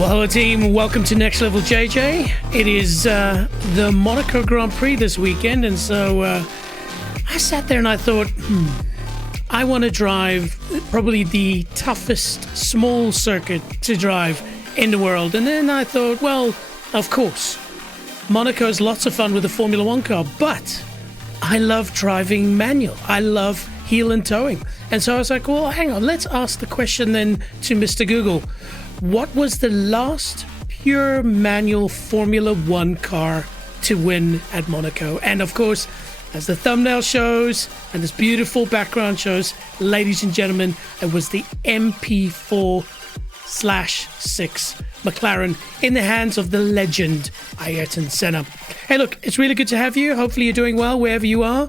Well, hello team, welcome to Next Level JJ. It is the Monaco Grand Prix this weekend, and so I sat there and I thought, I want to drive probably the toughest small circuit to drive in the world. And then I thought, well, of course, Monaco's lots of fun with a Formula One car, but I love driving manual. I love heel and towing. And so I was like, well, hang on, let's ask the question then to Mr. Google. What was the last pure manual Formula One car to win at Monaco? And of course, as the thumbnail shows and this beautiful background shows, ladies and gentlemen, it was the MP4/6 McLaren in the hands of the legend Ayrton Senna. Hey, look, it's really good to have you. Hopefully you're doing well wherever you are.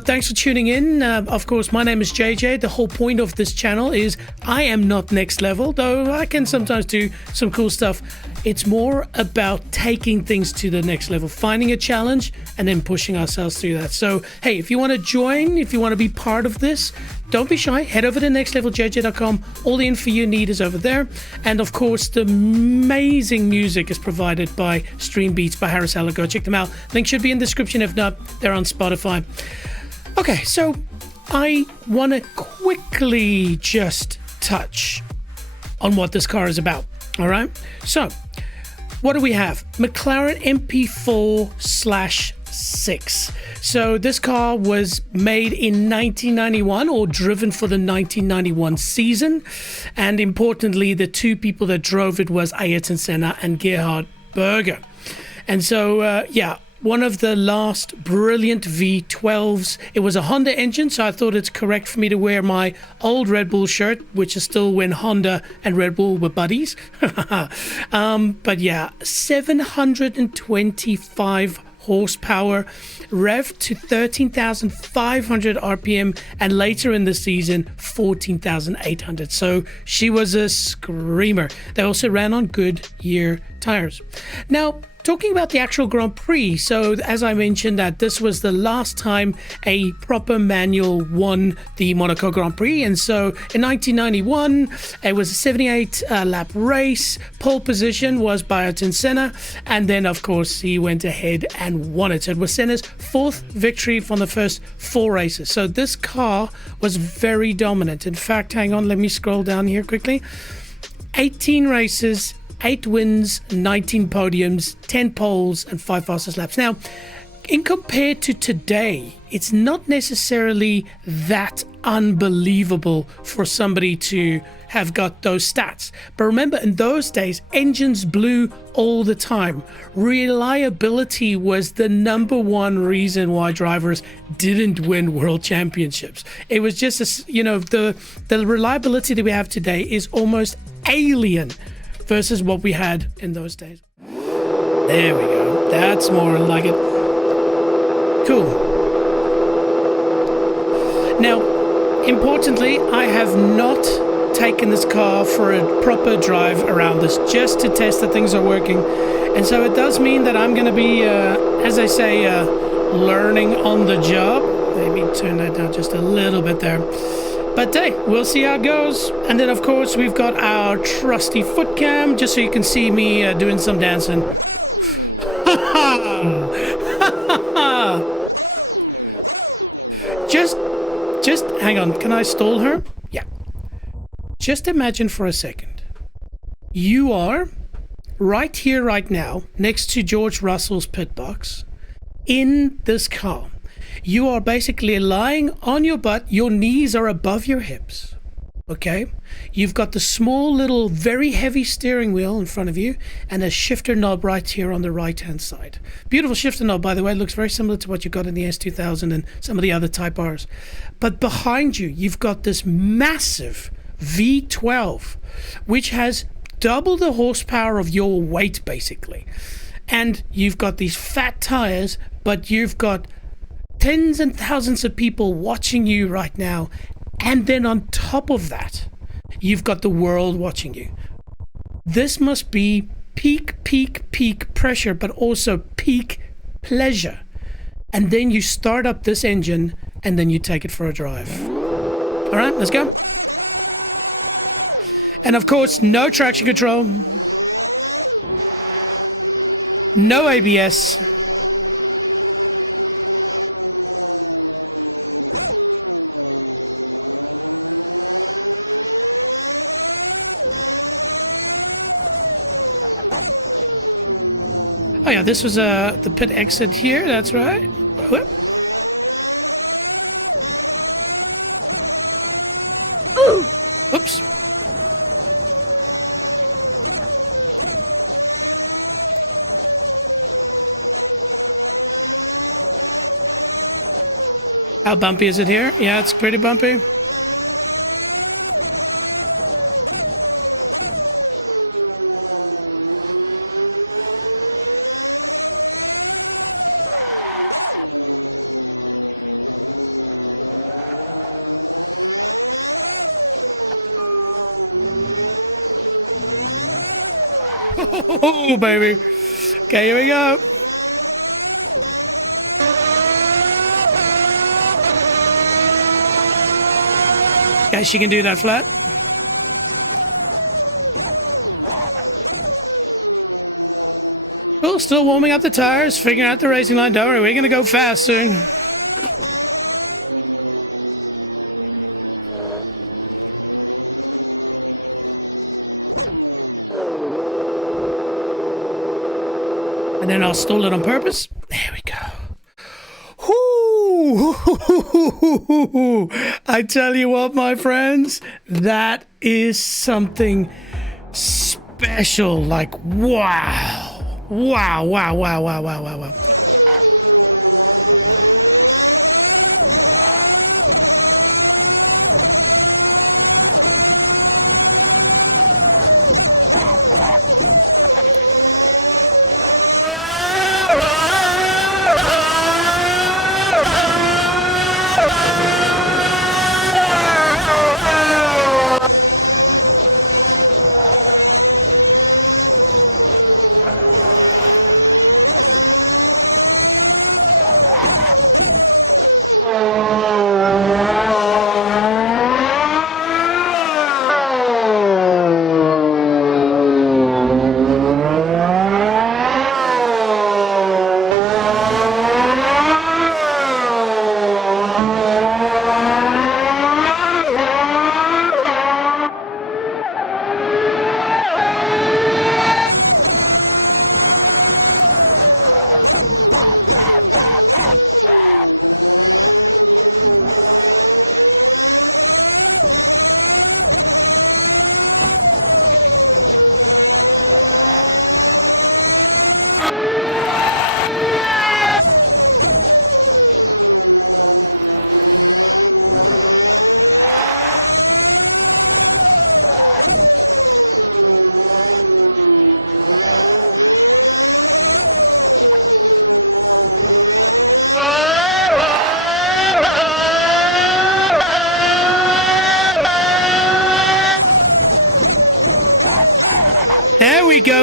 Thanks for tuning in. Of course, my name is JJ. The whole point of this channel is I am not next level, though I can sometimes do some cool stuff. It's more about taking things to the next level, finding a challenge and then pushing ourselves through that. So, hey, if you want to join, if you want to be part of this, don't be shy. Head over to nextleveljj.com. All the info you need is over there. And of course, the amazing music is provided by Stream Beats by Harris Heller. Go check them out. Link should be in the description. If not, they're on Spotify. Okay, so I want to quickly just touch on what this car is about. All right. So what do we have? McLaren MP4/6. So this car was made in 1991 or driven for the 1991 season. And importantly, the two people that drove it was Ayrton Senna and Gerhard Berger. And so, one of the last brilliant V12s. It was a Honda engine, so I thought it's correct for me to wear my old Red Bull shirt, which is still when Honda and Red Bull were buddies. But yeah, 725 horsepower, revved to 13,500 RPM, and later in the season 14,800. So she was a screamer. They also ran on Goodyear tires. Now, talking about the actual Grand Prix, so as I mentioned that this was the last time a proper manual won the Monaco Grand Prix, and so in 1991 it was a 78 lap race. Pole position was by Ayrton Senna, and then of course he went ahead and won it. So it was Senna's fourth victory from the first four races. So this car was very dominant. In fact, hang on, let me scroll down here quickly. 18 races, 8 wins, 19 podiums, 10 poles, and 5 fastest laps. Now, in compared to today, it's not necessarily that unbelievable for somebody to have got those stats. But remember, in those days, engines blew all the time. Reliability was the number one reason why drivers didn't win world championships. It was just, the reliability that we have today is almost alien versus what we had in those days. There we go. That's more like it. Cool. Now, importantly, I have not taken this car for a proper drive around this just to test that things are working. And so it does mean that I'm going to be, as I say, learning on the job. Maybe turn that down just a little bit there. But hey, we'll see how it goes. And then, of course, we've got our trusty foot cam, just so you can see me doing some dancing. Just hang on. Can I stall her? Yeah. Just imagine for a second. You are right here, right now, next to George Russell's pit box, in this car. You are basically lying on your butt. Your knees are above your hips. Okay? You've got the small little very heavy steering wheel in front of you and a shifter knob right here on the right hand side. Beautiful shifter knob, by the way. It looks very similar to what you got in the S2000 and some of the other Type Rs. But behind you, you've got this massive V12, which has double the horsepower of your weight, basically. And you've got these fat tires, but you've got tens and thousands of people watching you right now. And then on top of that, you've got the world watching you. This must be peak pressure, but also peak pleasure. And then you start up this engine and then you take it for a drive. All right, let's go. And of course, no traction control. No ABS. Oh yeah, this was the pit exit here, that's right. Whoop. Oops. How bumpy is it here? Yeah, it's pretty bumpy. Oh, baby. Okay, here we go. Okay, she can do that flat. Well, still warming up the tires, figuring out the racing line. Don't worry, we're going to go fast soon. And then I'll stall it on purpose. There we go. Whoo! I tell you what, my friends, that is something special. Like, wow. Wow, wow, wow, wow, wow, wow, wow.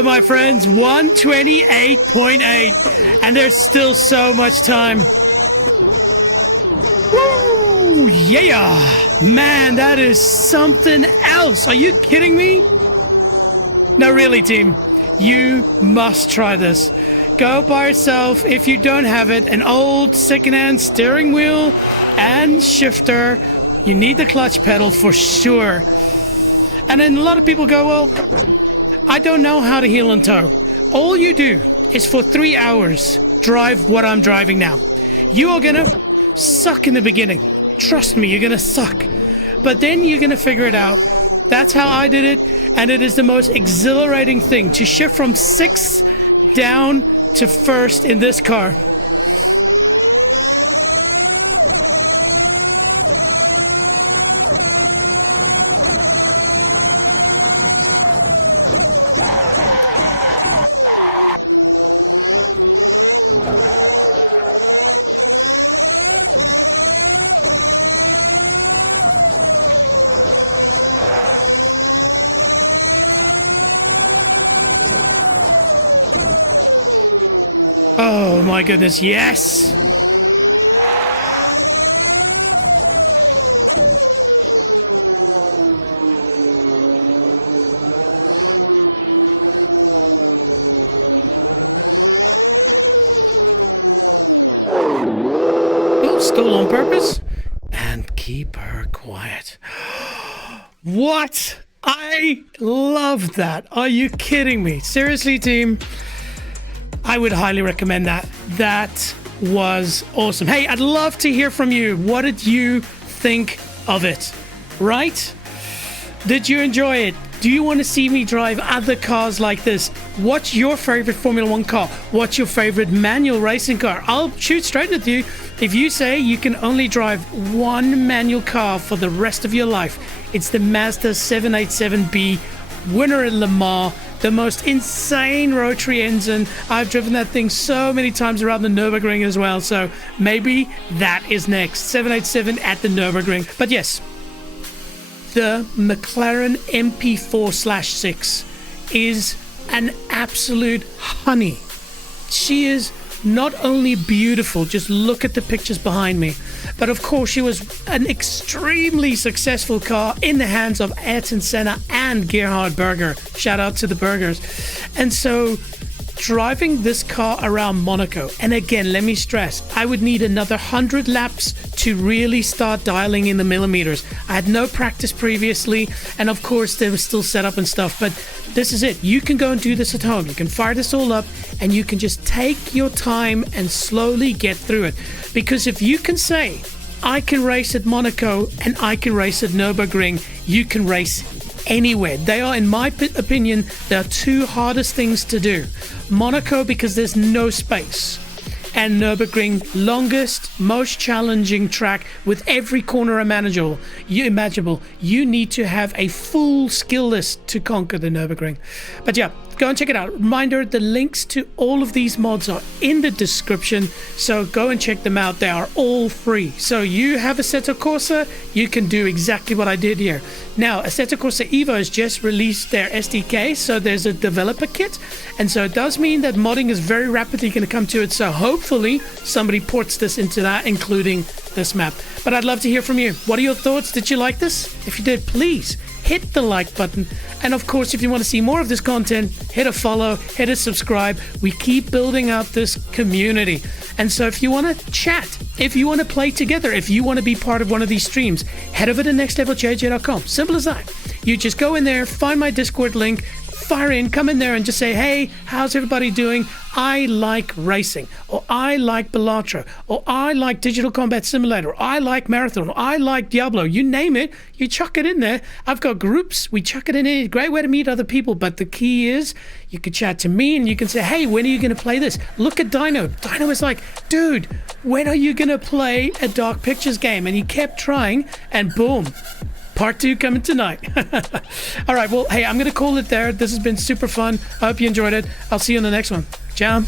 My friends, 128.8, and there's still so much time. Yeah, man, that is something else. Are you kidding me? No, really, team, you must try this. Go by yourself if you don't have it. An old second-hand steering wheel and shifter. You need the clutch pedal for sure. And then a lot of people go, well, I don't know how to heel and tow. All you do is for 3 hours drive what I'm driving now. You are gonna suck in the beginning. Trust me, you're gonna suck. But then you're gonna figure it out. That's how I did it, and it is the most exhilarating thing to shift from 6th down to 1st in this car. Yes! keep her quiet. What? I love that. Are you kidding me? Seriously, team, I would highly recommend that. That was awesome. Hey, I'd love to hear from you. What did you think of it? Right? Did you enjoy it? Do you want to see me drive other cars like this? What's your favorite Formula One car? What's your favorite manual racing car? I'll shoot straight with you. If you say you can only drive one manual car for the rest of your life, it's the Mazda 787B, winner at Le Mans, the most insane rotary engine. I've driven that thing so many times around the Nürburgring as well, so maybe that is next. 787 at the Nürburgring. But yes, the McLaren MP4/6 is an absolute honey. She is not only beautiful, just look at the pictures behind me, but of course she was an extremely successful car in the hands of Ayrton Senna and Gerhard Berger. Shout out to the Bergers. And so driving this car around Monaco, and again, let me stress, I would need another 100 laps to really start dialing in the millimeters. I had no practice previously, and of course there was still setup and stuff, but this is it. You can go and do this at home. You can fire this all up and you can just take your time and slowly get through it. Because if you can say, I can race at Monaco and I can race at Nürburgring, you can race anywhere. They are, in my opinion, the two hardest things to do. Monaco, because there's no space, and Nürburgring, longest, most challenging track with every corner imaginable. You need to have a full skill list to conquer the Nürburgring. But yeah, go and check it out. Reminder, the links to all of these mods are in the description, so go and check them out. They are all free. So you have Assetto Corsa, you can do exactly what I did here. Now, Assetto Corsa Evo has just released their SDK, so there's a developer kit, and so it does mean that modding is very rapidly going to come to it, so hopefully somebody ports this into that, including this map. But I'd love to hear from you. What are your thoughts? Did you like this? If you did, please hit the like button. And of course, if you want to see more of this content, hit a follow, hit a subscribe. We keep building out this community. And so if you want to chat, if you want to play together, if you want to be part of one of these streams, head over to nextleveljj.com. Simple as that. You just go in there, find my Discord link, fire in, come in there and just say, hey, how's everybody doing? I like racing, or I like Bellatra, or I like Digital Combat Simulator, or I like Marathon, or I like Diablo. You name it, you chuck it in there. I've got groups, we chuck it in here. Great way to meet other people, but the key is you can chat to me and you can say, hey, when are you going to play this? Look at Dino. Dino was like, dude, when are you going to play a Dark Pictures game? And he kept trying, and boom. Part 2 coming tonight. All right, well, hey, I'm going to call it there. This has been super fun. I hope you enjoyed it. I'll see you in the next one. Ciao.